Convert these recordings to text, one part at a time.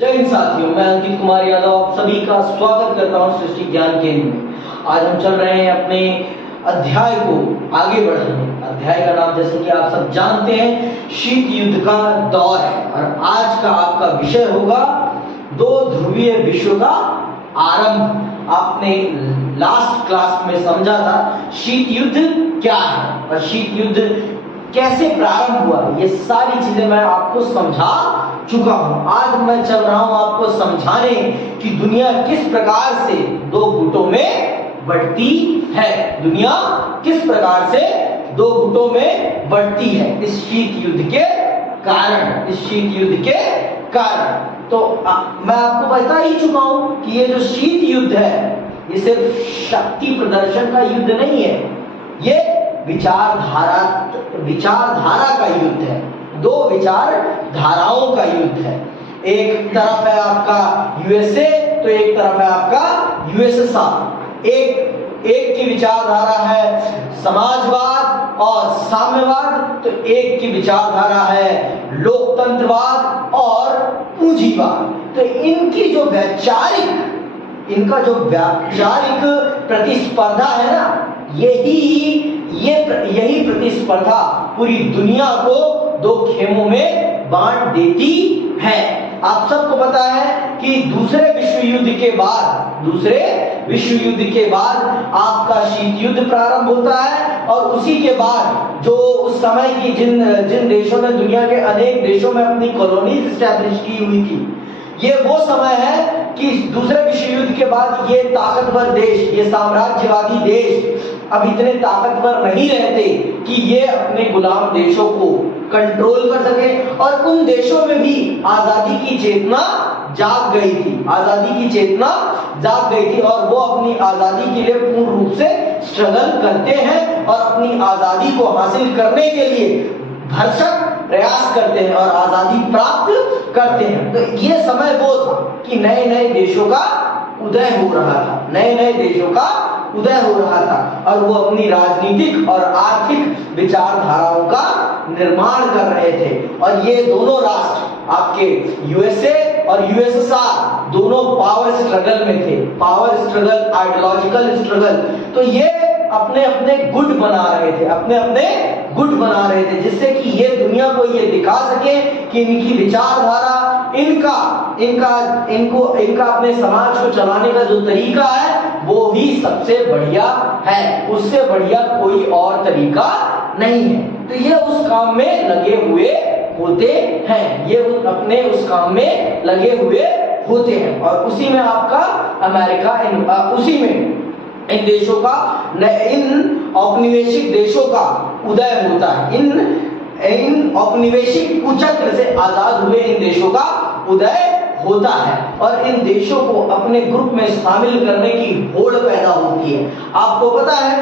जय हिंद साथियों, मैं अंकित कुमार यादव आप सभी का स्वागत करता हूं सृष्टि ज्ञान केंद्र में। आज हम चल रहे हैं अपने अध्याय को आगे बढ़ाने। अध्याय का नाम जैसे कि आप सब जानते हैं शीत युद्ध का दौर है और आज का आपका विषय होगा दो ध्रुवीय विश्व का आरंभ। आपने लास्ट क्लास में समझा था शीत युद्ध क्या है और शीत युद्ध कैसे प्रारंभ हुआ, ये सारी चीजें मैं आपको समझा चुका हूं। आज मैं चल रहा हूं आपको समझाने कि दुनिया किस प्रकार से दो गुटों में बढ़ती है। दुनिया किस प्रकार से दो गुटों में बढ़ती है इस शीत युद्ध के कारण, इस शीत युद्ध के कारण। तो मैं आपको बता ही चुका हूं कि ये जो शीत युद्ध है ये सिर्फ शक्ति प्रदर्शन का युद्ध नहीं है, ये विचारधारा का युद्ध है। दो विचार धाराओं का युद्ध है। एक तरफ है आपका यूएसए तो एक तरफ है आपका यूएसएसआर। एक की विचारधारा है समाजवाद और साम्यवाद तो एक की विचारधारा है लोकतंत्रवाद और पूंजीवाद। तो इनका जो वैचारिक प्रतिस्पर्धा है ना, यही प्रतिस्पर्धा पूरी दुनिया को दो खेमों में बांट देती है। आप सबको पता है कि दूसरे विश्व युद्ध के बाद आपका शीत युद्ध प्रारंभ होता है और उसी के बाद जो उस समय की जिन देशों ने दुनिया के अनेक देशों में अपनी कॉलोनीज एस्टैब्लिश की हुई थी, ये वो समय है कि दूसरे विश्व युद्ध के बाद ये ताकतवर देश, ये साम्राज्यवादी देश अब इतने ताकतवर नहीं रहते कि ये अपने गुलाम देशों को कंट्रोल कर सके। और उन देशों में भी आजादी की चेतना जाग गई थी और वो अपनी आजादी के लिए पूर्ण रूप से स्ट्रगल करते हैं और अपनी आजादी को हासिल करने के लिए भरसक प्रयास करते हैं और आजादी प्राप्त करते हैं। तो ये समय वो था कि नए नए देशों का उदय हो रहा था और वो अपनी राजनीतिक और आर्थिक विचारधाराओं का निर्माण कर रहे थे। और ये दोनों राष्ट्र आपके यूएसए और यूएसएसआर दोनों पावर स्ट्रगल में थे, आइडियोलॉजिकल स्ट्रगल। तो ये अपने अपने गुट बना रहे थे जिससे कि ये दुनिया को ये दिखा सके कि इनकी विचारधारा, इनका अपने समाज को चलाने का जो तरीका है वो ही सबसे बढ़िया है, उससे बढ़िया कोई और तरीका नहीं है। तो ये उस काम में लगे हुए होते हैं और उसी में आपका अमेरिका उसी में इन देशों का, इन औपनिवेशिक देशों का उदय होता है। इन औपनिवेशिक कुचक्र से आजाद हुए इन देशों का उदय होता है और इन देशों को अपने ग्रुप में शामिल करने की होड़ पैदा होती है। आपको पता है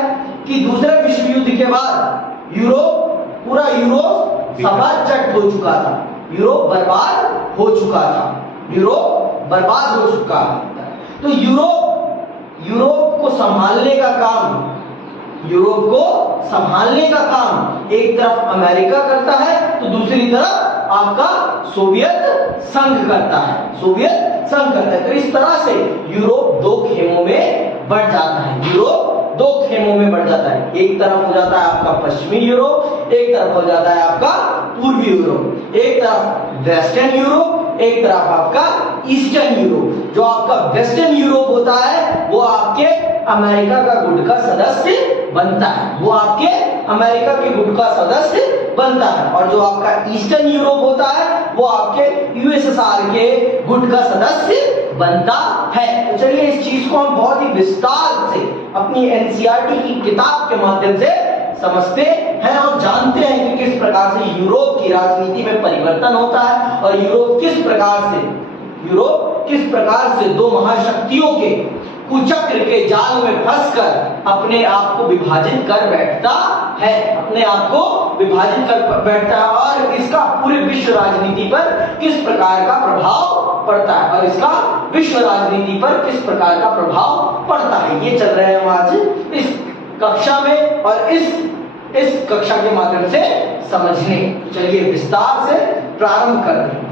कि दूसरे विश्व युद्ध के बाद पूरा यूरोप समाजचट हो चुका था, यूरोप बर्बाद हो चुका था। तो यूरोप को संभालने का काम एक तरफ अमेरिका करता है तो दूसरी तरफ आपका सोवियत संघ करता है। तो इस तरह से यूरोप दो खेमों में बढ़ जाता है। एक तरफ हो जाता है आपका पश्चिमी यूरोप, एक तरफ हो जाता है आपका पूर्वी यूरोप। एक तरफ वेस्टर्न यूरोप, एक तरफ आपका ईस्टर्न यूरोप। जो आपका वेस्टर्न यूरोप होता है वो आपके अमेरिका का गुट का सदस्य बनता है और जो आपका ईस्टर्न यूरोप होता है वो आपके यूएसएसआर के गुट का सदस्य बनता है। तो चलिए इस चीज को हम बहुत ही विस्तार से अपनी एनसीईआरटी की किताब के माध्यम से समझते हैं और जानते हैं कि किस प्रकार से यूरोप की राजनीति में परिवर्तन होता है और यूरोप किस प्रकार से दो महाशक्तियों के कुचक्र के जाल में फंसकर अपने आप को विभाजित कर बैठता है और इसका पूरे विश्व राजनीति पर किस प्रकार का प्रभाव पड़ता है ये चल रहे हैं हम आज इस कक्षा में और इस कक्षा के माध्यम से समझने। चलिए विस्तार से प्रारंभ करते हैं।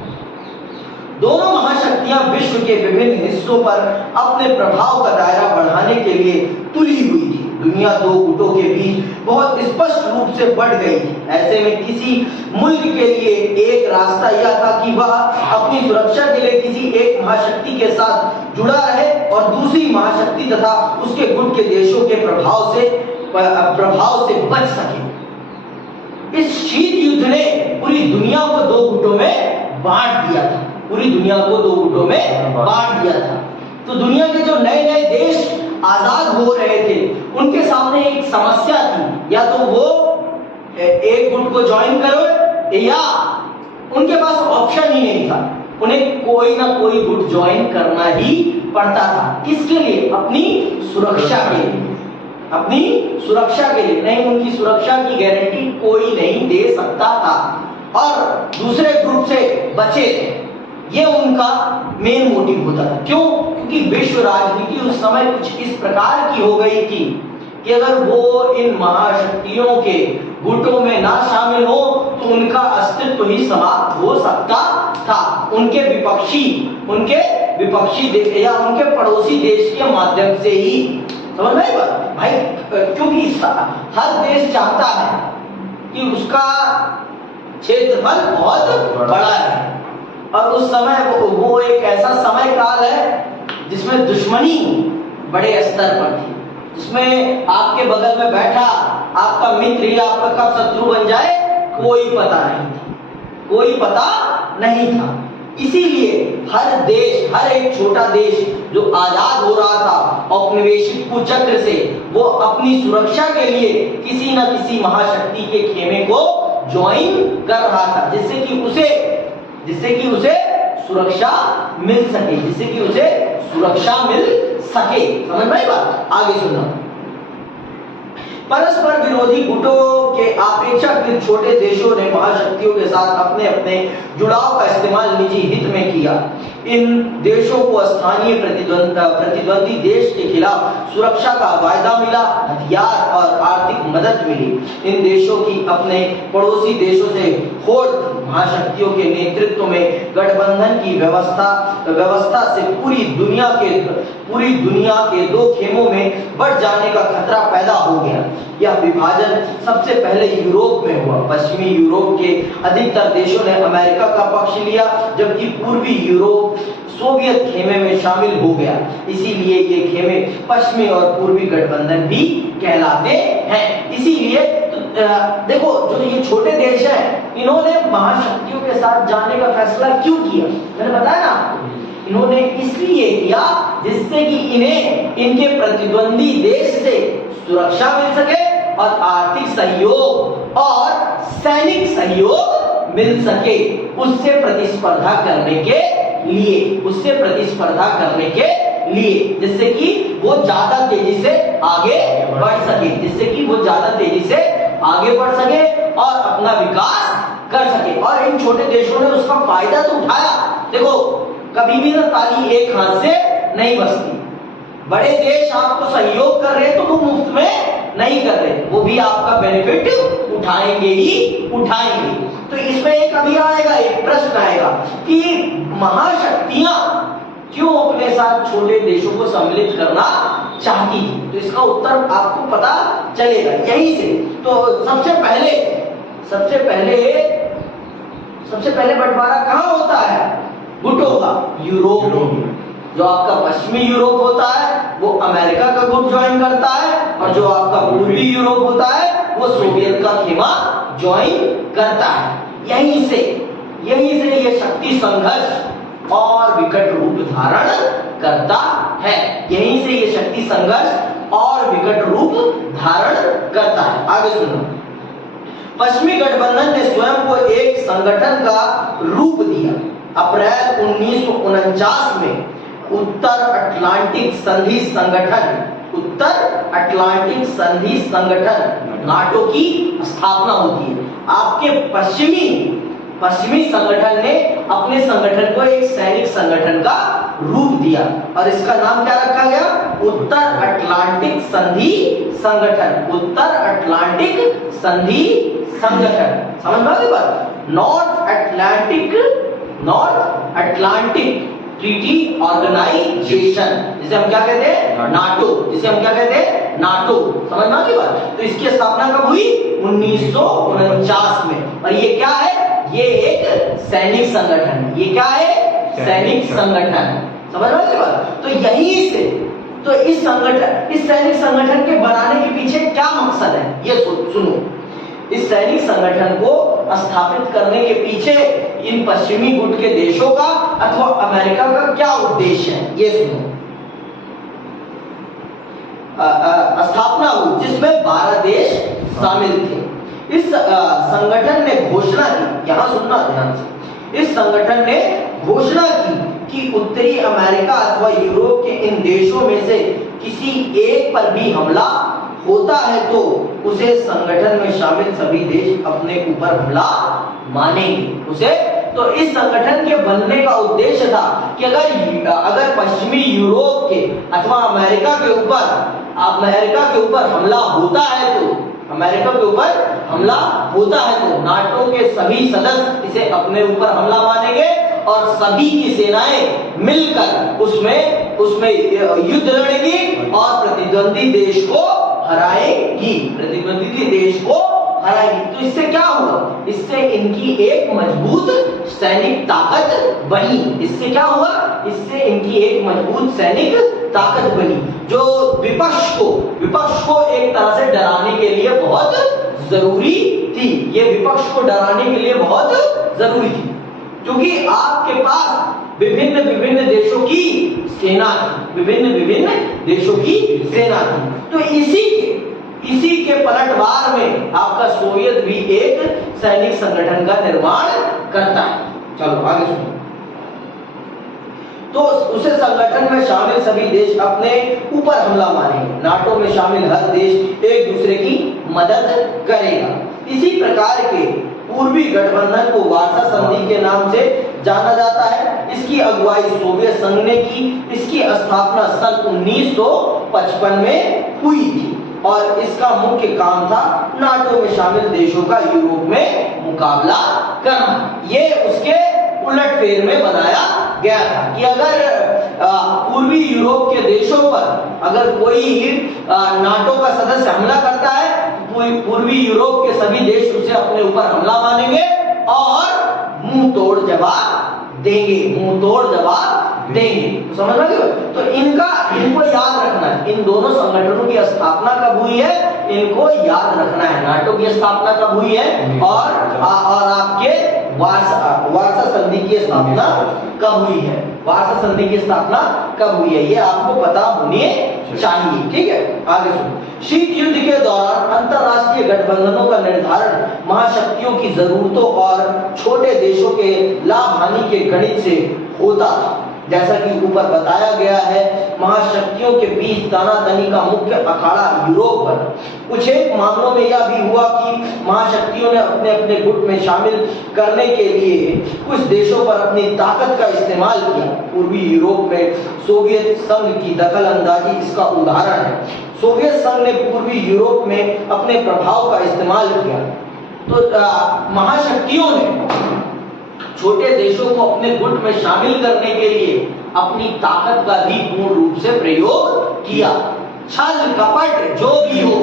दोनों महाशक्तियां विश्व के विभिन्न हिस्सों पर अपने प्रभाव का दायरा बढ़ाने के लिए तुली हुई थी। दुनिया दो गुटों के बीच बहुत स्पष्ट रूप से बढ़ गई थी। ऐसे में किसी मुल्क के लिए एक रास्ता यह था कि वह अपनी सुरक्षा के लिए किसी एक महाशक्ति के साथ जुड़ा रहे और दूसरी महाशक्ति तथा उसके गुट के देशों के प्रभाव से बच सके। इस शीत युद्ध ने पूरी दुनिया को दो गुटों में बांट दिया था। पूरी दुनिया को दो गुटों में बांट दिया था। तो दुनिया के जो नए नए देश आजाद हो रहे थे उनके सामने एक समस्या थी, या तो वो एक गुट को ज्वाइन करो या उनके पास ऑप्शन ही नहीं था, उन्हें कोई ना कोई गुट ज्वाइन करना ही पड़ता था। किसके लिए? अपनी सुरक्षा के लिए। अपनी सुरक्षा के लिए, नहीं उनकी सुरक्षा की गारंटी कोई नहीं दे सकता था और दूसरे ग्रुप से बचे थे। ये उनका मेन मोटिव होता था। क्यों? क्योंकि विश्व राजनीति उस समय कुछ इस प्रकार की हो गई थी कि अगर वो इन महाशक्तियों के गुटों में ना शामिल हो तो उनका अस्तित्व ही समाप्त हो सकता था। उनके विपक्षी देश या उनके पड़ोसी देश के माध्यम से ही। समझ में आई बात भाई? क्योंकि हर देश चाहता है कि उसका क्षेत्रफल बहुत बड़ा है और उस समय वो एक ऐसा समय काल है जिसमें दुश्मनी बड़े स्तर पर थी, जिसमें आपके बगल में बैठा आपका मित्र या आपका कब शत्रु बन जाए कोई पता नहीं था, कोई पता नहीं था। इसीलिए हर देश, हर एक छोटा देश जो आजाद हो रहा था औपनिवेशिक कुचक्र से, वो अपनी सुरक्षा के लिए किसी न किसी महाशक्ति के खेमे को ज्वाइन कर रहा था, जिससे कि उसे सुरक्षा मिल सके, समझ में आई बात? आगे सुनना। परस्पर विरोधी गुटों के अपेक्षाकृत छोटे देशों ने महाशक्तियों के साथ अपने अपने जुड़ाव का इस्तेमाल निजी हित में किया। इन देशों को स्थानीय प्रतिद्वंदी देश के खिलाफ सुरक्षा का वायदा मिला, हथियार और आर्थिक मदद मिली। इन देशों की अपने पड़ोसी देशों से होड़ महाशक्तियों के नेतृत्व में गठबंधन की व्यवस्था से पूरी दुनिया के दो खेमों में बढ़ जाने का खतरा पैदा हो गया। यह विभाजन सबसे पहले यूरोप में हुआ। पश्चिमी यूरोप के अधिकतर देशों ने अमेरिका का पक्ष लिया, जबकि पूर्वी यूरोप सोवियत खेमे में शामिल हो गया। इसीलिए ये खेमे पश्चिमी और पूर्वी गठबंधन भी कहलाते हैं। इसीलिए देखो, जो ये छोटे देश हैं, इन्होंने महाशक्तियों के साथ जाने का फैसला क्यों किया? मैंने बताया ना, इन्होंने इसलिए किया जिससे कि इन्हें इनके प्रतिद्वंदी देश से सुरक्षा मिल सके और आर्थिक सहयोग और सैनिक सहयोग मिल सके, उससे प्रतिस्पर्धा करने के लिए, जिससे कि वो ज्यादा तेजी से आगे बढ़ सके, और अपना विकास कर सके। और इन छोटे देशों ने उसका फायदा तो उठाया। देखो, कभी भी ना ताली एक हाथ से नहीं बजती। बड़े देश आपको सहयोग कर रहे हैं तो वो मुफ्त में नहीं कर रहे, वो भी आपका बेनिफिट उठाएंगे। तो इसमें एक प्रश्न आएगा कि महाशक्तियां क्यों अपने साथ छोटे देशों को सम्मिलित करना चाहती थी? तो इसका उत्तर आपको पता चलेगा यहीं से। तो सबसे पहले बंटवारा कहाँ होता है गुटों का? यूरोप में। जो आपका पश्चिमी यूरोप होता है वो अमेरिका का गुट ज्वाइन करता है, और जो आपका पूर्वी यूरोप होता है वो सोवियत का खेमा ज्वाइन करता है। यहीं से ये शक्ति संघर्ष और विकट रूप धारण करता है। आगे सुनो। पश्चिमी गठबंधन ने स्वयं को एक संगठन का रूप दिया। अप्रैल 1949 में उत्तर अटलांटिक संधि संगठन नाटो की स्थापना होती है। आपके पश्चिमी संगठन ने अपने संगठन को एक सैनिक संगठन का रूप दिया और इसका नाम क्या रखा गया? उत्तर अटलांटिक संधि संगठन। समझ में आ गई बात? North Atlantic North Atlantic Treaty Organisation, जिसे हम क्या कहते हैं, नाटो, जिसे हम क्या कहते हैं, नाटो। समझ में आ गई बात? तो इसकी स्थापना कब हुई? 1949 में। और ये क्या है? ये एक सैनिक संगठन है। ये क्या है? सैनिक संगठन। समझ में आ गई बात? तो यही से तो इस सैनिक संगठन के बनाने के पीछे क्या मकसद है, ये सुनो। इस सैनिक संगठन को स्थापित करने के पीछे इन पश्चिमी गुट के देशों का अथवा अमेरिका का क्या उद्देश्य है, ये सुनो। स्थापना हुई जिसमें 12 देश शामिल थे। इस संगठन ने घोषणा की, यहां सुनना ध्यान से, इस संगठन ने घोषणा की कि उत्तरी अमेरिका अथवा यूरोप के इन देशों में से किसी एक पर भी हमला होता है तो उसे संगठन में शामिल सभी देश अपने ऊपर हमला मानेंगे। उसे तो इस संगठन के बनने का उद्देश्य था कि अगर पश्चिमी यूरोप के अथवा अमेरिका के ऊपर हमला होता है तो नाटो के सभी सदस्य इसे अपने ऊपर हमला मानेंगे और सभी की सेनाएं मिलकर उसमें युद्ध लड़ेगी और प्रतिद्वंदी देश को हराएगी। तो इससे क्या हुआ? इससे इनकी एक मजबूत सैनिक ताकत बनी। इससे क्या हुआ? इससे इनकी एक मजबूत सैनिक ताकत बनी जो विपक्ष को एक तरह से डराने के लिए बहुत जरूरी थी। ये विपक्ष को डराने के लिए बहुत जरूरी थी क्योंकि आपके पास विभिन्न देशों की सेना थी। तो इसी के पलटवार में आपका सोवियत भी एक सैनिक संगठन का निर्माण करता है। चलो आगे सुनो। तो उसे संगठन में शामिल सभी देश अपने ऊपर हमला मानेंगे। नाटो में शामिल हर देश एक दूसरे की मदद करेगा। इसी प्रकार के पूर्वी गठबंधन को वार्सा संधि के नाम से जाना जाता है। इसकी अगुवाई सोवियत संघ ने की। इसकी स्थापना सन 1955 में हुई थी और इसका मुख्य काम था नाटो में शामिल देशों का यूरोप में मुकाबला करना। ये उसके उलटफेर में बनाया गया था कि अगर पूर्वी यूरोप के देशों पर अगर कोई नाटो का सदस्य हमला करता है, पूर्वी यूरोप के सभी देश उसे अपने ऊपर हमला मानेंगे और मुंह तोड़ जवाब देंगे। तो समझ में गए? तो इनको याद रखना है। इन दोनों संगठनों की स्थापना कब हुई है, इनको याद रखना है। नाटो की स्थापना कब हुई है और आपके वार्सा संधि की स्थापना कब हुई है। वार्सा संधि की स्थापना कब हुई है ये आपको पता होनी चाहिए। ठीक है, आगे सुनो। शीत युद्ध के दौरान अंतरराष्ट्रीय गठबंधनों का निर्धारण महाशक्तियों की जरूरतों और छोटे देशों के लाभ हानि के गणित से होता था। जैसा कि ऊपर बताया गया है, महाशक्तियों के बीच तानातनी का मुख्य अखाड़ा यूरोप पर। कुछ एक मामलों में यह भी हुआ कि महाशक्तियों ने अपने अपने गुट में शामिल करने के लिए कुछ देशों पर अपनी ताकत का इस्तेमाल किया। पूर्वी यूरोप में सोवियत संघ की दखल अंदाजी इसका उदाहरण है। सोवियत संघ ने पूर्वी यूरोप में अपने प्रभाव का इस्तेमाल किया तो महाशक्तियों ने छोटे देशों को अपने गुट में शामिल करने के लिए अपनी ताकत का भी पूर्ण रूप से प्रयोग किया। छल कपट जो भी हो,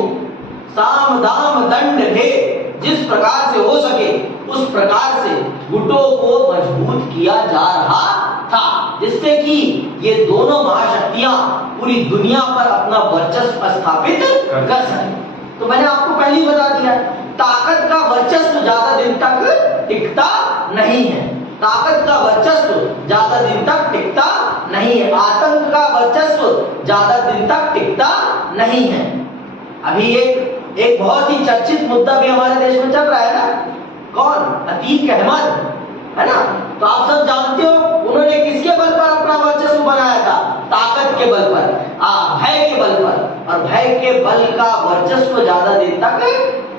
साम दाम दंड भेद जिस प्रकार से हो सके उस प्रकार से गुटों को मजबूत किया जा रहा था, जिससे कि ये दोनों महाशक्तियां पूरी दुनिया पर अपना वर्चस्व स्थापित कर सके। तो मैंने आपको पहले ही बता दिया, ताकत का वर्चस्व ज्यादा दिन तक टिकता नहीं है। ताकत का वर्चस्व ज्यादा दिन तक टिकता नहीं है। आतंक का वर्चस्व ज्यादा दिन तक टिकता नहीं है। अभी एक बहुत ही चर्चित मुद्दा भी हमारे देश में चल रहा है ना, कौन? अतीक अहमद, है ना? तो आप सब जानते हो उन्होंने किसके बल पर अपना वर्चस्व बनाया था? ताकत के बल पर, भय के बल पर। और भय के बल का वर्चस्व ज्यादा दिन तक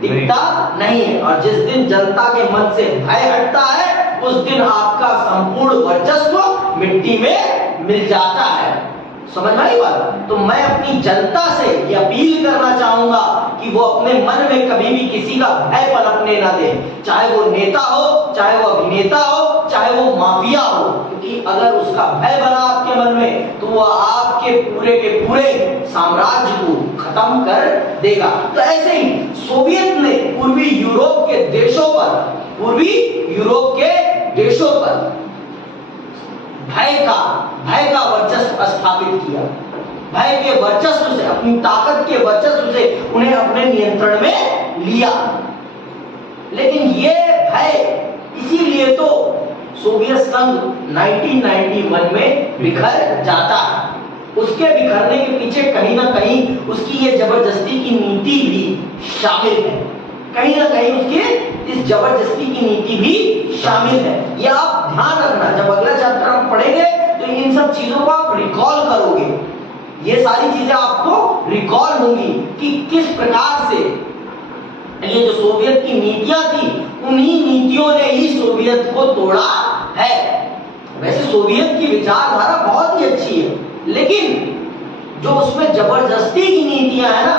टिकता नहीं है। और जिस दिन जनता के मन से भय हटता है उस दिन आपका संपूर्ण वर्चस्व मिट्टी में मिल जाता है। समझ में आई बात? तो मैं अपनी जनता से ये अपील करना चाहूंगा कि वो अपने मन में कभी भी किसी का भय पनपने ना दे, चाहे वो नेता हो, चाहे वो अभिनेता हो, चाहे वो माफिया हो, क्योंकि अगर उसका भय बना आपके मन में तो वह आपके पूरे के पूरे साम्राज्य को खत्म कर देगा। तो ऐसे ही सोवियत ने पूर्वी यूरोप के देशों पर भय का वर्चस्व स्थापित किया। भय के वर्चस्व से, अपनी ताकत के वर्चस्व से उन्हें अपने नियंत्रण में लिया। लेकिन ये भय, इसीलिए तो सोवियत संघ 1991 में बिखर जाता है। उसके बिखरने के पीछे कहीं ना कहीं उसकी ये जबरदस्ती की नीति भी शामिल है। कहीं ना कहीं उसके इस जबरदस्ती की नीति भी शामिल है। ये आप ध्यान रखना, जब अगला चैप्टर हम पढ़ेंगे तो इन सब चीजों को आप रिकॉल करोगे। ये सारी चीजें आपको रिकॉल होंगी कि किस प्रकार से ये जो सोवियत की नीतियां थी, उन्हीं नीतियों ने ही सोवियत को तोड़ा है। वैसे सोवियत की विचारधारा बहुत ही अच्छी है, लेकिन जो उसमें जबरदस्ती की नीतियां है ना,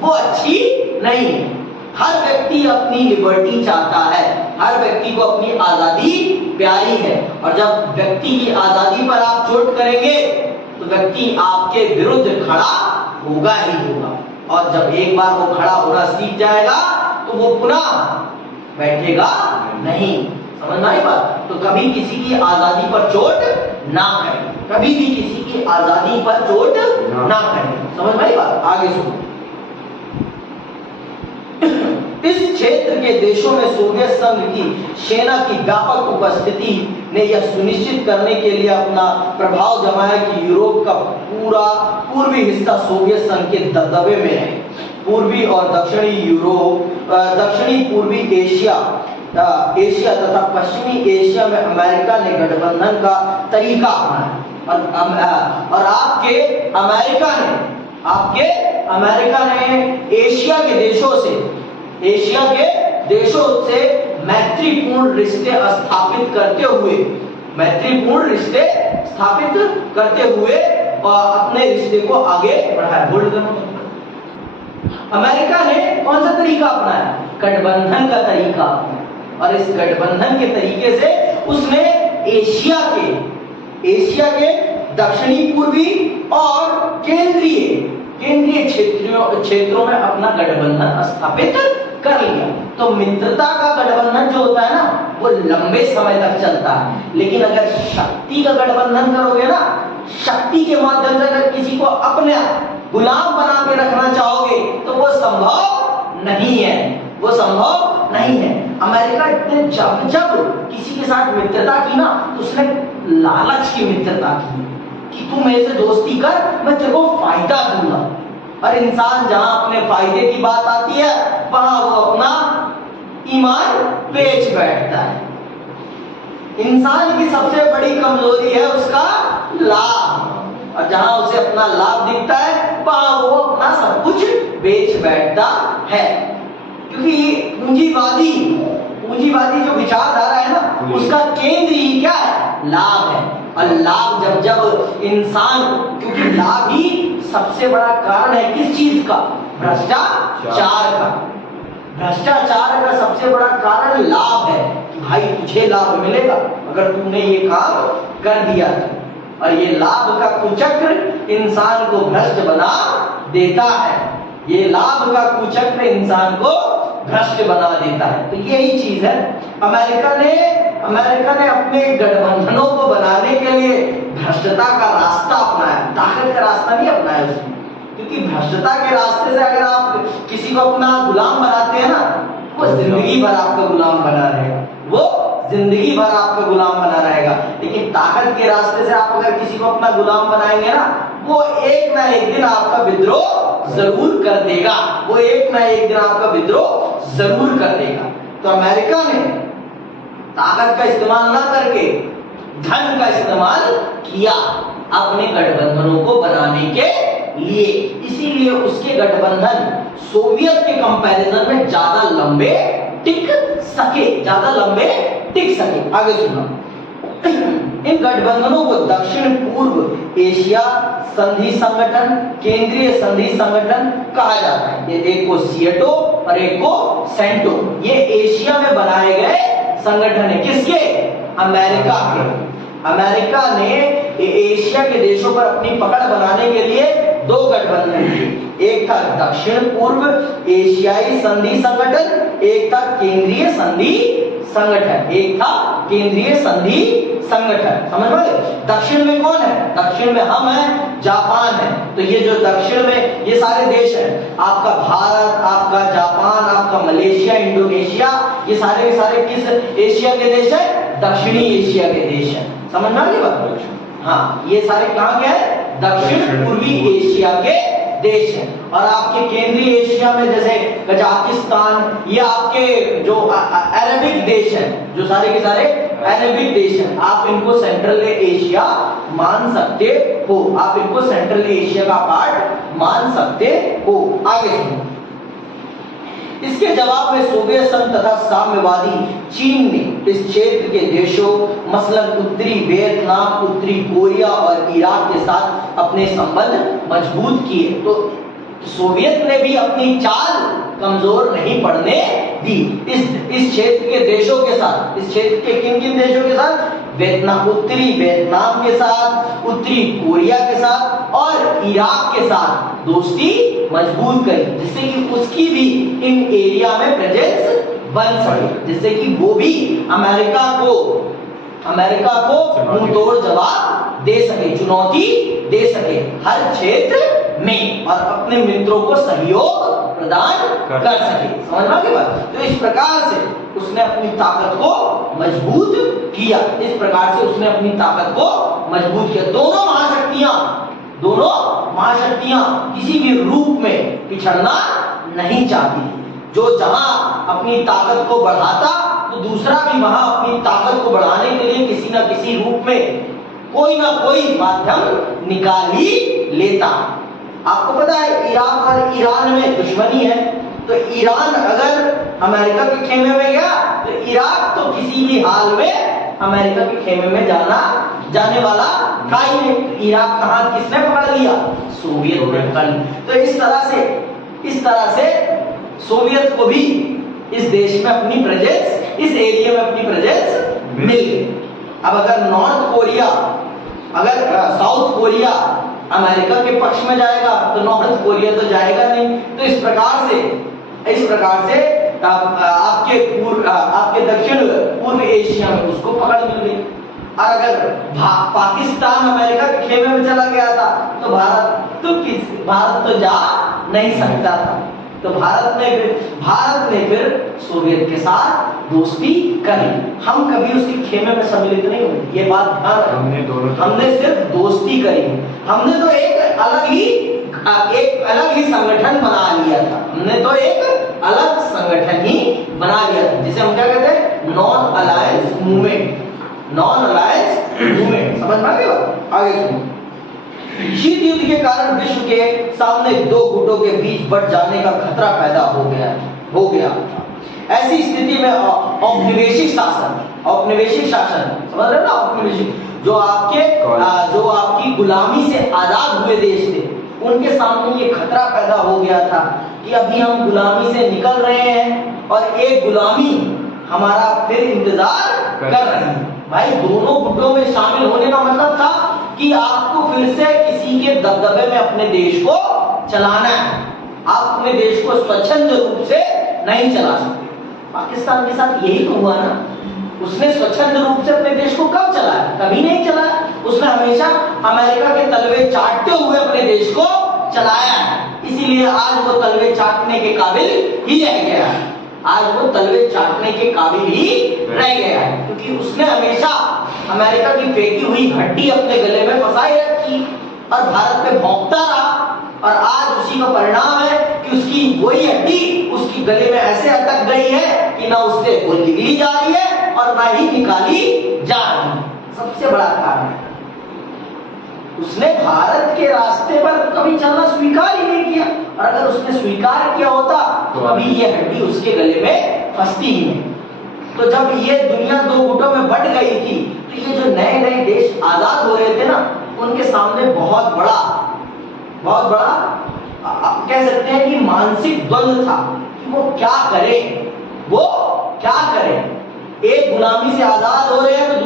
वो अच्छी नहीं है। हर व्यक्ति अपनी लिबर्टी चाहता है, हर व्यक्ति को अपनी आजादी प्यारी है, और जब व्यक्ति की आजादी पर आप चोट करेंगे तो व्यक्ति आपके विरुद्ध खड़ा होगा ही होगा। और जब एक बार वो खड़ा होना सीख जाएगा तो वो पुनः बैठेगा नहीं। समझ में आई बात? तो कभी किसी की आजादी पर चोट ना करें, कभी भी किसी की आजादी पर चोट ना करें। समझ में आई बात? आगे सुनो। इस क्षेत्र के देशों में सोवियत संघ की सेना की व्यापक उपस्थिति ने यह सुनिश्चित करने के लिए अपना प्रभाव जमाया कि यूरोप का पूरा पूर्वी हिस्सा सोवियत संघ के दबदबे में है। पूर्वी और दक्षिणी यूरोप, दक्षिणी पूर्वी एशिया तथा पश्चिमी एशिया में अमेरिका ने गठबंधन का तरीका अपनाया। और आपके अमेरिका ने एशिया के देशों से मैत्रीपूर्ण रिश्ते स्थापित करते हुए अपने रिश्ते को आगे बढ़ाया। बोल दो। अमेरिका ने कौन सा तरीका अपनाया? गठबंधन का तरीका अपनाया। और इस गठबंधन के तरीके से उसने एशिया के दक्षिणी पूर्वी और केंद्रीय क्षेत्रों में अपना गठबंधन स्थापित कर लिया। तो मित्रता का गठबंधन जो होता है ना, वो लंबे समय तक चलता है। लेकिन अगर शक्ति का गठबंधन करोगे ना, शक्ति के माध्यम से अगर किसी को अपने गुलाम बना के रखना चाहोगे तो वो संभव नहीं है। अमेरिका ने जब किसी के साथ मित्रता की ना, तो उसने लालच की मित्रता की कि तू मेरे से दोस्ती कर, मैं तेरे को फायदा दूंगा। और इंसान जहां अपने फायदे की बात आती है, वहां वो अपना ईमान बेच बैठता है। इंसान की सबसे बड़ी कमजोरी है उसका लाभ, और जहां उसे अपना लाभ दिखता है वहां वो अपना सब कुछ बेच बैठता है। क्योंकि पूंजीवादी जो विचारधारा है ना, उसका केंद्र ही क्या है? लाभ है। और लाभ जब इंसान, क्योंकि लाभ ही सबसे बड़ा कारण है किस चीज का? भ्रष्टाचार का सबसे बड़ा कारण लाभ है कि भाई तुझे लाभ मिलेगा अगर तूने ये काम कर दिया। और ये लाभ का कुचक्र इंसान को भ्रष्ट बना देता है। तो यही चीज है। अमेरिका ने अपने गठबंधनों को बनाने के लिए भ्रष्टता का रास्ता अपनाया, ताकत का रास्ता नहीं अपनाया उसने। क्योंकि भ्रष्टता के रास्ते से अगर आप किसी को अपना गुलाम बनाते हैं ना, वो जिंदगी भर आपका गुलाम बना रहेगा। लेकिन ताकत के रास्ते से आप अगर किसी को अपना गुलाम बनाएंगे ना, वो एक ना एक दिन आपका विद्रोह जरूर कर देगा। तो अमेरिका ने ताकत का इस्तेमाल ना करके धन का इस्तेमाल किया अपने गठबंधनों को बनाने के लिए। इसीलिए उसके गठबंधन सोवियत के कंपैरिजन में ज्यादा लंबे टिक सके। आगे सुनो। इन गठबंधनों को दक्षिण पूर्व एशिया संधि संगठन, केंद्रीय संधि संगठन कहा जाता है। ये एक को सिएटो और एक को सेंटो। ये एशिया में बनाए गए संगठन है। किसके? अमेरिका के। अमेरिका ने एशिया के देशों पर अपनी पकड़ बनाने के लिए दो गठबंधन किए। एक था दक्षिण पूर्व एशियाई संधि संगठन, एक था केंद्रीय संधि संगठन। एक था केंद्रीय संधि संगठन, समझ में? दक्षिण में कौन है? दक्षिण में हम हैं, जापान है। तो ये जो दक्षिण में ये सारे देश हैं, आपका भारत, आपका जापान, आपका मलेशिया, इंडोनेशिया, ये सारे के सारे किस एशिया के देश है? दक्षिणी एशिया के देश हैं। समझ में आ गई बात? हाँ, ये सारे कहाँ के हैं? दक्षिण पूर्वी एशिया के देश हैं। और आपके केंद्रीय एशिया में जैसे कजाकिस्तान, ये आपके जो अरबिक देश हैं, जो सारे के सारे अरबिक देश हैं, आप इनको सेंट्रल एशिया मान सकते हो। आप इनको सेंट्रल एशिया का पार्ट मान सकते हो। आगे सुनो। इसके जवाब में सोवियत संघ तथा साम्यवादी चीन ने इस क्षेत्र के देशों मसलन उत्तरी वियतनाम, उत्तरी कोरिया और इराक के साथ अपने संबंध मजबूत किए। तो सोवियत ने भी अपनी चाल कमजोर नहीं पड़ने दी। इस क्षेत्र के देशों के साथ, इस क्षेत्र के किन किन देशों के साथ? वियतनाम, उत्तरी वियतनाम के साथ, उत्तरी कोरिया के साथ और इराक के साथ दोस्ती मजबूत करी, जिससे कि उसकी भी इन एरिया में प्रेजेंस बन सके, जिससे कि वो भी अमेरिका को मुंहतोड़ जवाब दे सके, चुनौती दे सके हर क्षेत्र में, और अपने मित्रों को सहयोग प्रदान कर सके। समझ में आ गई बात? तो इस प्रकार से उसने अपनी ताकत को मजबूत किया। इस प्रकार से उसने अपनी ताकत को मजबूत किया। दोनों महाशक्तियां किसी भी रूप में पिछड़ना नहीं चाहती थी। जो जहां अपनी ताकत को बढ़ाता, तो दूसरा भी वहां अपनी ताकत को बढ़ाने के लिए किसी ना किसी रूप में कोई ना कोई माध्यम निकाल ही लेता। आपको पता है इराक और ईरान में दुश्मनी है, तो ईरान अगर अमेरिका के खेमे में गया, तो इराक तो किसी भी हाल में अमेरिका के खेमे में जाने वाला था ही नहीं। इराक कहां किसने पकड़ लिया? सोवियत ने पकड़ लिया। तो इस तरह से सोवियत को भी इस देश में अपनी प्रेजेंस, इस एरिया में अपनी प्रेजेंस मिल गई। अब अगर साउथ कोरिया अमेरिका के पक्ष में जाएगा, तो नॉर्थ कोरिया तो जाएगा नहीं। तो इस प्रकार से आपके दक्षिण पूर्व एशिया में उसको पकड़ मिल गई। और अगर पाकिस्तान अमेरिका के खेमे में चला गया था, तो भारत तो जा नहीं सकता था। तो भारत ने फिर सोवियत के साथ दोस्ती करी। हम कभी उसके खेमे में सम्मिलित नहीं हुए, ये बात ध्यान रखना। हमने सिर्फ दोस्ती करी। हमने तो एक अलग ही संगठन बना लिया था। जिसे हम क्या कहते हैं? Non alliance movement. समझ में आ गई बात? आगे सुनो। शीत युद्ध के कारण विश्व के सामने दो गुटों के बीच बढ़ जाने का खतरा पैदा हो गया। ऐसी स्थिति में औपनिवेशिक शासन, समझ रहे हो ना? औपनिवेशिक जो आपकी गुलामी से आजाद हुए देश थे, उनके सामने ये खतरा पैदा हो गया था कि अभी हम गुलामी से निकल रहे हैं और एक गुलामी हमारा फिर इंतजार कर रही है। भाई, दोनों गुटों में शामिल होने का मतलब था कि आपको फिर से किसी के दबदबे में अपने देश को चलाना है। आप अपने देश को स्वच्छंद रूप से नहीं चला सकते। पाकिस्तान के साथ यही तो हुआ ना। उसने स्वच्छंद रूप से अपने देश को कब चलाया? कभी नहीं चलाया। उसने हमेशा अमेरिका के तलवे चाटते हुए अपने देश को चलाया है। इसीलिए आज वो तलवे चाटने के काबिल ही रह गया है। क्योंकि उसने हमेशा अमेरिका की फेंकी हुई हड्डी अपने गले में फंसाई रखी और भारत पे भौंकता रहा। और आज उसी का परिणाम है कि उसकी वही हड्डी उसकी गले में ऐसे अटक गई है कि ना उससे वो निकली जा रही है और ना ही निकाली जा रही है। सबसे बड़ा कारण उसने भारत के रास्ते पर कभी चलना स्वीकार ही नहीं किया। और अगर उसने स्वीकार किया होता तो अभी ये हड्डी उसके गले में फंसती ही नहीं। तो जब ये दुनिया दो गुटों में बट गई थी, तो ये जो नए नए देश आजाद हो रहे थे ना, उनके सामने बहुत बड़ा कह सकते हैं कि मानसिक द्वंद्व था कि वो क्या करें। एक गुलामी से आजाद हो रहे हैं तो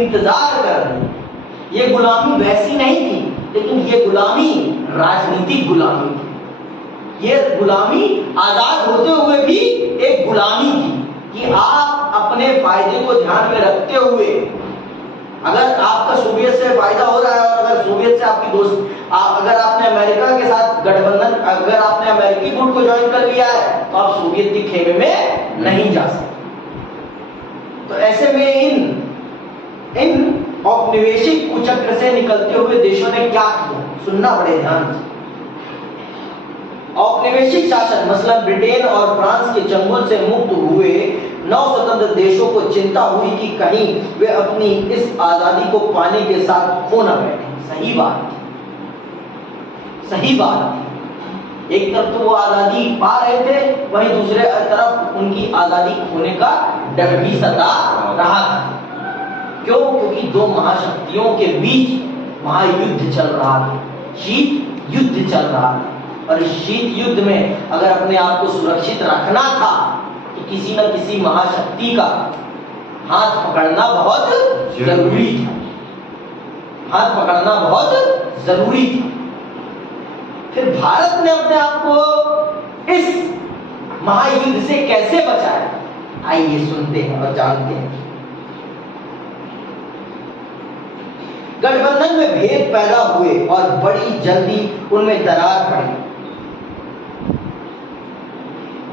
इंतजार कर रहे हैं। ये गुलामी वैसी नहीं थी, लेकिन ये गुलामी राजनीतिक गुलामी थी। ये गुलामी आजाद होते हुए भी एक गुलामी थी कि आप अपने फायदे को ध्यान में रखते हुए, अगर आपका सोवियत से फायदा हो रहा है और अगर सोवियत से आपकी अगर आपने अमेरिका के साथ गठबंधन, अगर आपने अमेरिकी गुट को ज्वाइन कर लिया है तो आप सोवियत के खेमे में नहीं जा सकते। तो ऐसे में इन औपनिवेशिक कुचक्र से निकलते हुए देशों ने क्या किया, सुनना बड़े ध्यान से। औपनिवेशिक शासन मसलन ब्रिटेन और फ्रांस के चंगुल से मुक्त हुए नौ स्वतंत्र देशों को चिंता हुई कि कहीं वे अपनी इस आजादी को पाने के साथ खो न बैठे। सही बात, सही बात। एक तरफ तो वो आजादी पा रहे थे, वहीं दूसरे तरफ उनकी आजादी खोने का डर भी सता रहा था। क्यों? क्योंकि दो महाशक्तियों के बीच महायुद्ध चल रहा था, शीत युद्ध चल रहा था। और इस शीत युद्ध में अगर अपने आप को सुरक्षित रखना था तो किसी न किसी महाशक्ति का हाथ पकड़ना बहुत जरूरी था, हाथ पकड़ना बहुत जरूरी था। फिर भारत ने अपने आप को इस महायुद्ध से कैसे बचाया, आइए सुनते हैं और जानते हैं। गठबंधन में भेद पैदा हुए और बड़ी जल्दी उनमें दरार पड़ी,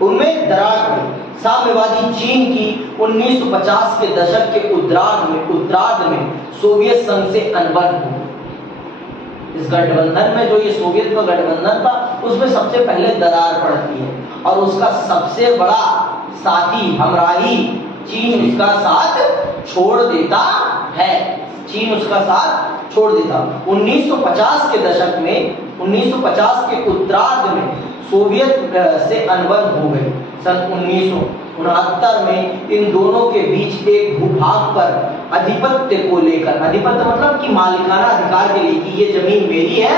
उनमें दरार पड़ी। साम्यवादी चीन की 1950 के दशक के उत्तरार्ध में सोवियत संघ से अनबन हुई। इस गठबंधन में, जो ये सोवियत का गठबंधन था, उसमें सबसे पहले दरार पड़ती है और उसका सबसे बड़ा साथी हमराही चीन उसका साथ छोड़ देता है। चीन उसका साथ छोड़ देता। 1950 के दशक में, 1950 के उत्तरार्ध में सोवियत से अनबन हो गई। सन 1969 में इन दोनों के बीच एक भूभाग पर आधिपत्य को लेकर, आधिपत्य मतलब कि मालिकाना अधिकार के लिए, कि ये जमीन मेरी है,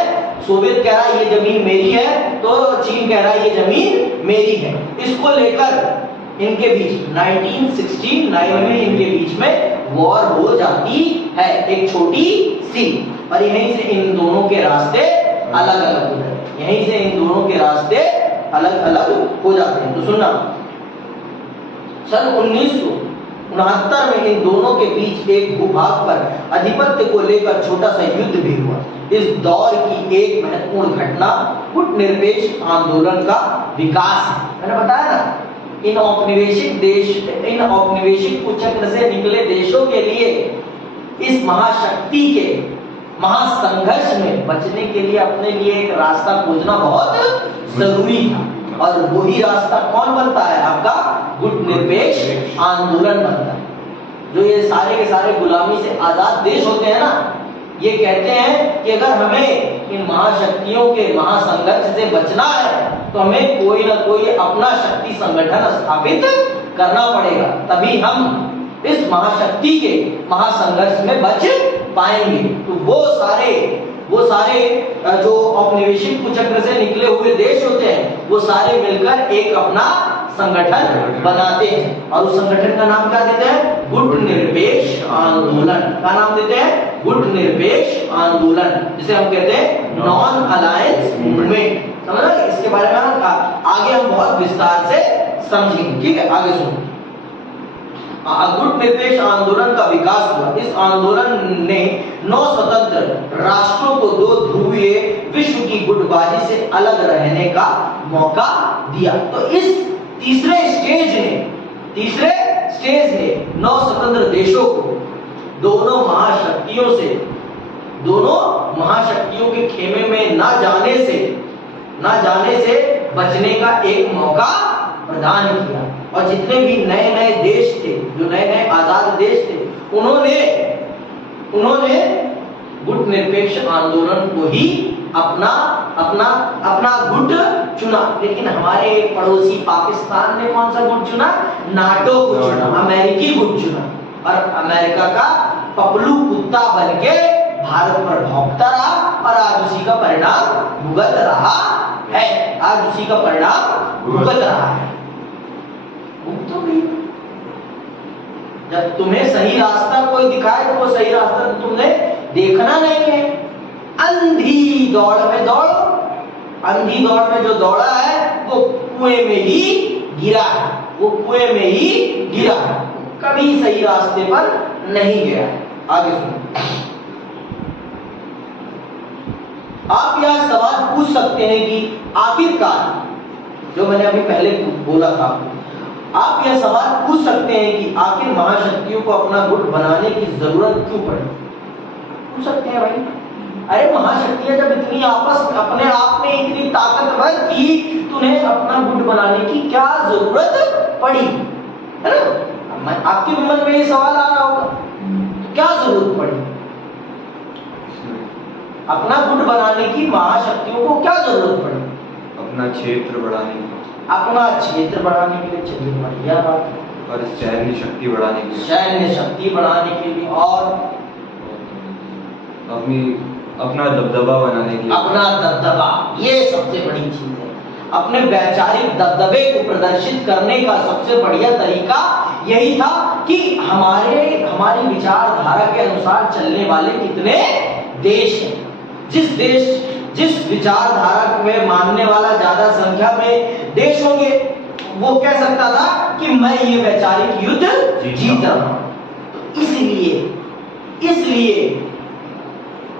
सोवियत कह रहा है ये जमीन मेरी है, तो चीन कह रहा है ये जमीन मेरी है। इसको लेकर इनके बीच 1969 में इनके बीच में वॉर हो जाती है, एक छोटी सी। और यहीं से इन दोनों के रास्ते अलग अलग हो जाते हैं, यहीं से इन दोनों के रास्ते अलग अलग हो जाते हैं। तो सुनना, सन 1969 में इन दोनों के बीच एक भूभाग पर आधिपत्य को लेकर छोटा सा युद्ध भी हुआ। इस दौर की एक महत्वपूर्ण घटना गुटनिरपेक्ष आंदोलन का विकास है। मैंने बताया ना, इन औपनिवेशिक कुचक्र से निकले देशों के लिए इस महाशक्ति के महासंघर्ष में बचने के लिए अपने लिए एक रास्ता खोजना बहुत जरूरी था। और वही रास्ता कौन बनता है? आपका गुटनिरपेक्ष आंदोलन बनता है। जो ये सारे के सारे गुलामी से आजाद देश होते हैं ना, ये कहते हैं कि अगर हमें इन महाशक्तियों के महासंघर्ष से बचना है तो हमें कोई ना कोई अपना शक्ति संगठन स्थापित करना पड़ेगा, तभी हम इस महाशक्ति के महासंघर्ष में बच पाएंगे। तो वो सारे जो औपनिवेशिक कुचक्र से निकले हुए देश होते हैं, वो सारे मिलकर एक अपना संगठन बनाते हैं और उस संगठन का नाम क्या देते हैं? गुटनिरपेक्ष आंदोलन का नाम देते हैं गुटनिरपेक्ष आंदोलन, जिसे हम कहते हैं नॉन अलायंस मूवमेंट। समझ रहे? इसके बारे में आगे हम बहुत विस्तार से समझेंगे। ठीक है, आगे सुनो। गुटनिरपेक्ष आंदोलन का विकास हुआ। इस आंदोलन ने 9 स्वतंत्र राष्ट्रों को 2 ध्रुवीय विश्व की गुटबाजी से अलग रहने का मौका दिया। तो इस तीसरे स्टेज ने 9 स्वतंत्र देशों को दोनों महाशक्तियों के खेमे में ना जाने से बचने का एक मौका प्रदान किया। और जितने भी नए नए देश थे, जो नए नए आजाद देश थे, उन्होंने गुटनिरपेक्ष आंदोलन को ही अपना गुट चुना। लेकिन हमारे एक पड़ोसी पाकिस्तान ने कौन सा गुट चुना? नाटो को चुना, अमेरिकी गुट चुना। और अमेरिका का पपलू कुत्ता बनके भारत पर भौंकता रहा और आज उसी का परिणाम भुगत रहा है। जब तुम्हें सही रास्ता कोई दिखाए तो वो सही रास्ता तो तुमने देखना नहीं है। अंधी दौड़ में दौड़ो, अंधी दौड़ में जो दौड़ा है वो कुएं में ही गिरा है, वो कुएं में ही गिरा है, कभी सही रास्ते पर नहीं गया। आगे सुनो, आप यह सवाल पूछ सकते हैं कि आखिरकार, जो मैंने अभी पहले बोला था, आप यह सवाल पूछ सकते हैं कि आखिर महाशक्तियों को अपना गुट बनाने की जरूरत क्यों पड़ी? पूछ सकते हैं भाई, अरे महाशक्तियां जब इतनी आपस अपने आप में इतनी ताकतवर थी तो उन्हें अपना गुट बनाने की क्या जरूरत पड़ी, है ना? आपके मन में ये सवाल आ रहा होगा, तो क्या जरूरत पड़ी अपना गुट बनाने की? महाशक्तियों को क्या जरूरत पड़ी? अपना क्षेत्र बढ़ाने की, अपना क्षेत्र बढ़ाने के लिए। चलिए बढ़िया बात है। और सैन्य शक्ति बढ़ाने के लिए, सैन्य शक्ति बढ़ाने के लिए, और अपना दबदबा बनाने के लिए। अपना दबदबा, ये सबसे बड़ी चीज है। अपने वैचारिक दबदबे को प्रदर्शित करने का सबसे बढ़िया तरीका यही था कि हमारी विचारधारा के अनुसार चलने वाले कितने देश हैं। जिस विचारधारा में मानने वाला ज्यादा संख्या में देश होंगे, वो कह सकता था कि मैं ये वैचारिक युद्ध जीत रहा हूं। इसलिए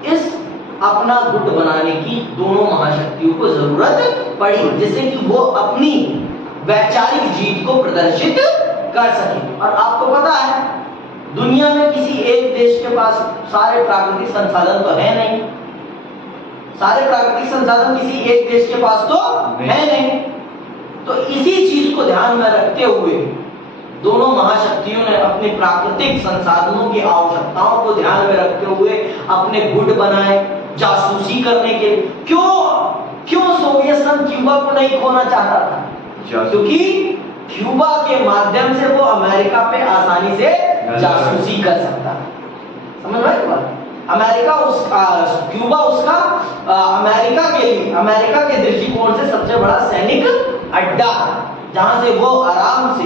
इस अपना गुट बनाने की दोनों महाशक्तियों को जरूरत पड़ी, जिससे कि वो अपनी वैचारिक जीत को प्रदर्शित कर सके। और आपको पता है, दुनिया में किसी एक देश के पास सारे प्राकृतिक संसाधन तो है नहीं, सारे प्राकृतिक संसाधन किसी एक देश के पास तो है नहीं। तो इसी चीज को ध्यान में रखते हुए दोनों महाशक्तियों ने अपने प्राकृतिक संसाधनों की आवश्यकताओं को ध्यान में रखते हुए अपने गुट बनाए जासूसी करने के। क्यों सोवियत संघ क्यूबा को नहीं खोना चाहता था? क्योंकि क्यूबा के माध्यम से वो अमेरिका पे आसानी से जासूसी कर सकता है। समझ रहे हो? क्यूबा उसका अमेरिका के दृष्टिकोण से सबसे बड़ा सैनिक अड्डा, जहां से वो आराम से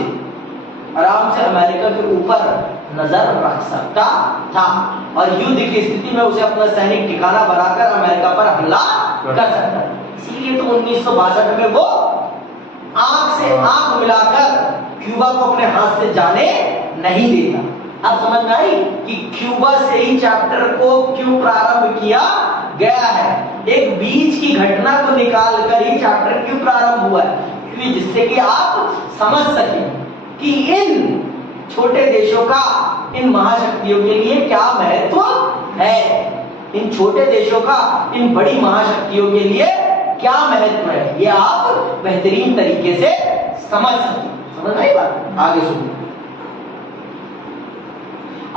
अमेरिका के ऊपर नजर रख सकता था और युद्ध की स्थिति में उसे अपना सैनिक ठिकाना बनाकर अमेरिका पर हमला कर सकता था। इसीलिए तो 1962 में वो आंख से आंख मिलाकर क्यूबा को अपने हाथ से जाने नहीं देता। अब समझ में आई कि क्यूबा से ही चैप्टर को क्यों प्रारंभ किया गया है। एक बीच की घटना को निकाल कर ही चैप्टर क्यों प्रारंभ हुआ है, क्योंकि जिससे कि आप समझ सकें कि इन छोटे देशों का इन महाशक्तियों के लिए क्या महत्व है, इन छोटे देशों का इन बड़ी महाशक्तियों के लिए क्या महत्व है, ये आप बेहतरीन तरीके से समझ सकें। समझ आई बात? आगे सुनिए।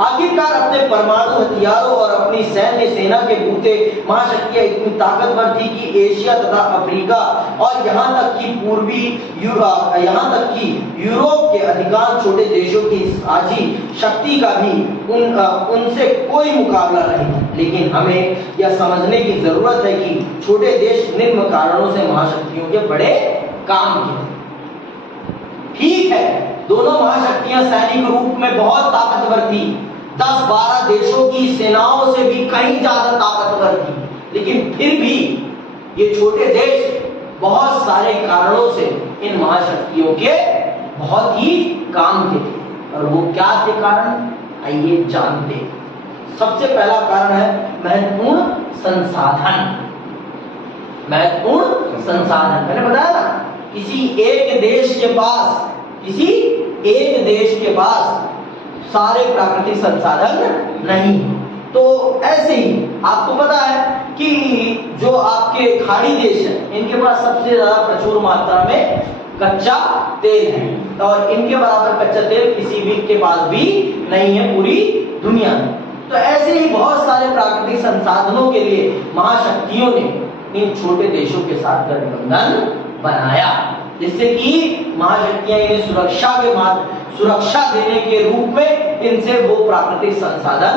आखिरकार अपने परमाणु हथियारों और अपनी सैन्य सेना के बूते महाशक्तियां इतनी ताकतवर थी कि एशिया तथा अफ्रीका और यहाँ तक कि यूरोप के अधिकांश छोटे देशों की साझी शक्ति का भी उनसे कोई मुकाबला नहीं था। लेकिन हमें यह समझने की जरूरत है कि छोटे देश निम्न कारणों से महाशक्तियों के बड़े काम किए। ठीक है, दोनों महाशक्तियां सैनिक रूप में बहुत ताकतवर थी, 10-12 देशों की सेनाओं से भी कहीं ज्यादा ताकतवर थी, लेकिन फिर भी ये छोटे देश बहुत सारे कारणों से इन महाशक्तियों के बहुत ही काम के थे। और वो क्या थे कारण, आइए जानते हैं। सबसे पहला कारण है महत्वपूर्ण संसाधन। महत्वपूर्ण संसाधन, मैंने बताया ना, किसी एक देश के पास सारे प्राकृतिक संसाधन नहीं। तो ऐसे ही आपको पता है कि जो आपके खाड़ी देश हैं, इनके पास सबसे ज्यादा प्रचुर मात्रा में कच्चा तेल है और इनके बराबर कच्चा तेल किसी भी के पास भी नहीं है पूरी दुनिया में। तो ऐसे ही बहुत सारे प्राकृतिक संसाधनों के लिए महाशक्तियों ने इन छोटे देशों के साथ गठबंधन बनाया, जिससे कि महाशक्तियां इन्हें सुरक्षा देने के रूप में इनसे वो प्राकृतिक संसाधन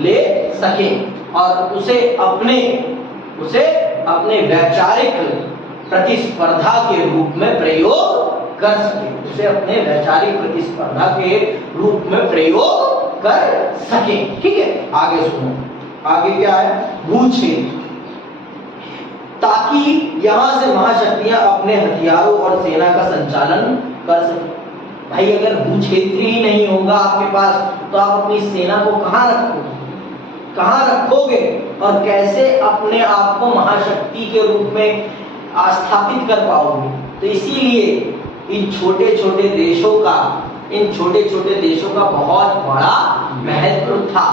ले सके और उसे अपने वैचारिक प्रतिस्पर्धा के रूप में प्रयोग कर सके, उसे अपने वैचारिक प्रतिस्पर्धा के रूप में प्रयोग कर सके। ठीक है, आगे सुनो, आगे क्या है, भूक्षेत्र, ताकि यहां से महाशक्तियां अपने हथियारों और सेना का संचालन कर सके। भाई अगर भूक्षेत्र ही नहीं होगा आपके पास तो आप अपनी सेना को कहां रखोगे और कैसे अपने आप को महाशक्ति के रूप में स्थापित कर पाओगे। तो इसीलिए इन छोटे छोटे देशों का बहुत बड़ा महत्व था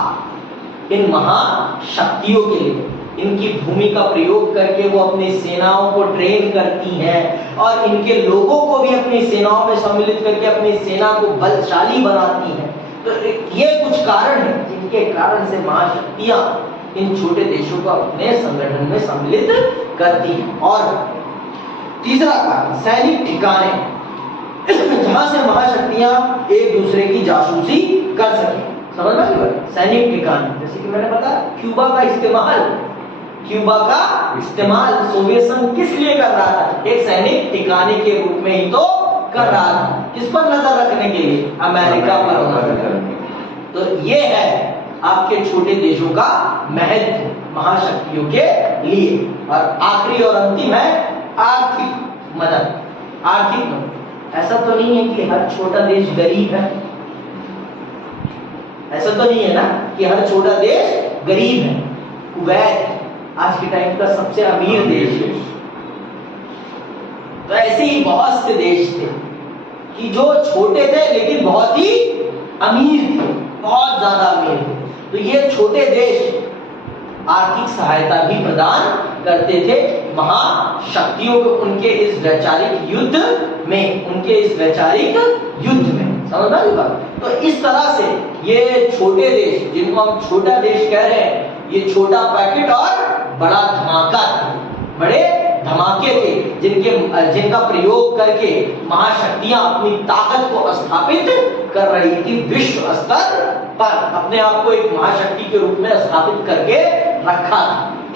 इन महाशक्तियों के लिए। इनकी भूमि का प्रयोग करके वो अपनी सेनाओं को ट्रेन करती हैं और इनके लोगों को भी अपनी सेनाओं में सम्मिलित करके अपनी सेना को बलशाली बनाती हैं। तो ये कुछ कारण हैं जिनके कारण से महाशक्तियां इन छोटे देशों को अपने संगठन में सम्मिलित करती हैं। और तीसरा कारण, सैनिक ठिकाने, जहां से महाशक्तियां एक दूसरे की जासूसी कर सके। समझ में आई बात? सैनिक ठिकाने, जैसे कि मैंने बताया क्यूबा का इस्तेमाल सोवियत संघ किस लिए कर रहा था? एक सैनिक ठिकाने के रूप में ही तो कर रहा था। किस पर नजर रखने के लिए? अमेरिका पर नजर। तो ये है आपके छोटे देशों का महत्व महाशक्तियों के लिए। और आखिरी और अंतिम है आर्थिक मदद। ऐसा तो नहीं है कि हर छोटा देश गरीब है, ऐसा तो नहीं है ना कि हर छोटा देश गरीब है। कुवैत आज के टाइम का सबसे अमीर देश है। तो ऐसे ही बहुत से देश थे कि जो छोटे थे लेकिन बहुत ही अमीर थे, बहुत ज्यादा अमीर थे। तो ये छोटे देश आर्थिक सहायता भी प्रदान करते थे महाशक्तियों को उनके इस वैचारिक युद्ध में। समझ में बात? तो इस तरह से ये छोटे देश, जिनको हम छोटा देश कह रहे हैं, ये छोटा पैकेट और बड़ा धमाका था, बड़े धमाके थे जिनका प्रयोग करके महाशक्तियां अपनी ताकत को स्थापित कर रही थी। विश्व स्तर पर अपने आप को एक महाशक्ति के रूप में स्थापित करके रखा था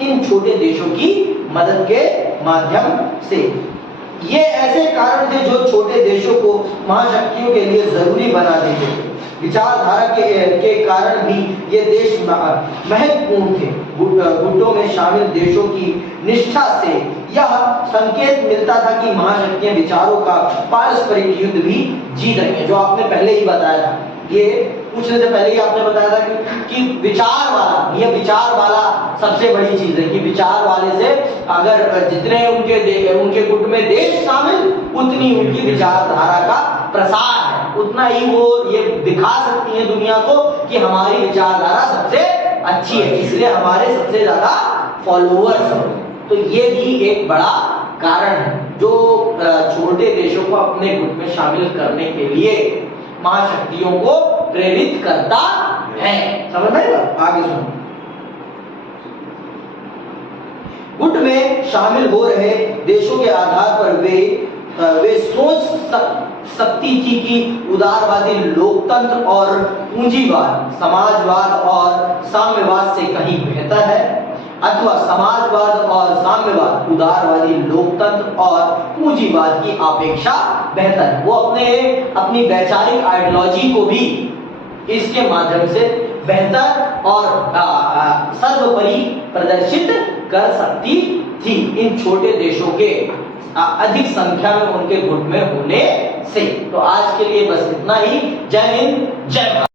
इन छोटे देशों की मदद के माध्यम से। ये ऐसे कारण थे जो छोटे देशों को महाशक्तियों के लिए जरूरी बना देते थे। विचारधारा के कारण भी ये देश महत्वपूर्ण थे। गुटों में शामिल देशों की निष्ठा से यह संकेत मिलता था कि महाशक्तियां विचारों का पारस्परिक युद्ध भी जीत रही हैं, जो आपने पहले ही बताया था। ये पूछने से पहले ही आपने बताया था कि विचार वाला सबसे बड़ी चीज है कि विचार वाले से अगर जितने उनके गुट में देश शामिल, उतनी उनकी विचारधारा का प्रसार है, उतना ही वो ये दिखा सकती है दुनिया को कि हमारी विचारधारा सबसे अच्छी है, इसलिए हमारे सबसे ज्यादा फॉलोअर्स हैं। तो ये भी एक बड़ा कारण है जो छोटे देशों को अपने गुट में शामिल करने के लिए महाशक्तियों को प्रेरित करता है। समझ में आएगा? आगे सुनो। गुट में शामिल हो रहे देशों के आधार पर वे सोच सकती थी कि उदारवादी लोकतंत्र और पूंजीवाद समाजवाद और साम्यवाद से कहीं बेहतर है, अथवा समाजवाद और साम्यवाद उदारवादी लोकतंत्र और पूंजीवाद की अपेक्षा बेहतर है। वो अपनी वैचारिक आइडियोलॉजी को भी इसके माध्यम से बेहतर और सर्वोपरि प्रदर्शित कर सकती थी इन छोटे देशों के अधिक संख्या में उनके गुट में होने से। तो आज के लिए बस इतना ही। जय हिंद, जय भारत।